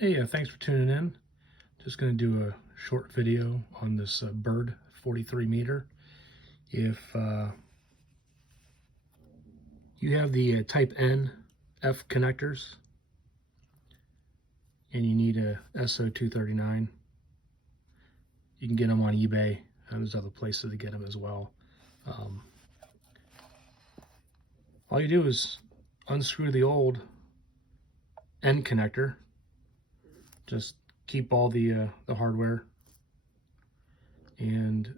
Hey, thanks for tuning in. Just going to do a short video on this bird 43 meter. If you have the type N F connectors and you need a SO239, you can get them on eBay, and there's other places to get them as well. All you do is unscrew the old N connector. Just keep all the hardware, and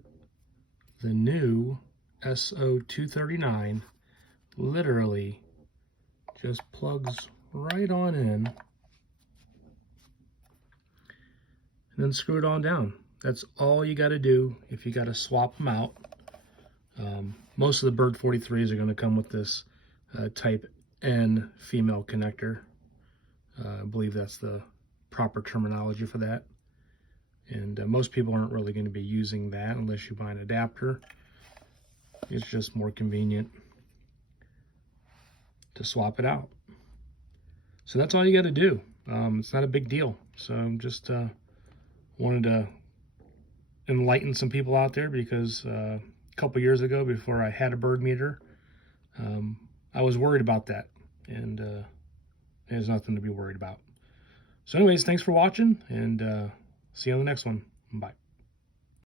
the new SO239 literally just plugs right on in and then screw it on down. That's all you got to do if you got to swap them out. Most of the Bird 43s are going to come with this type N female connector. I believe that's the proper terminology for that. And most people aren't really going to be using that unless you buy an adapter. It's just more convenient to swap it out. So that's all you got to do. It's not a big deal. So I'm just wanted to enlighten some people out there, because a couple years ago, before I had a bird meter, I was worried about that, and there's nothing to be worried about. So anyways, thanks for watching, and see you on the next one. Bye.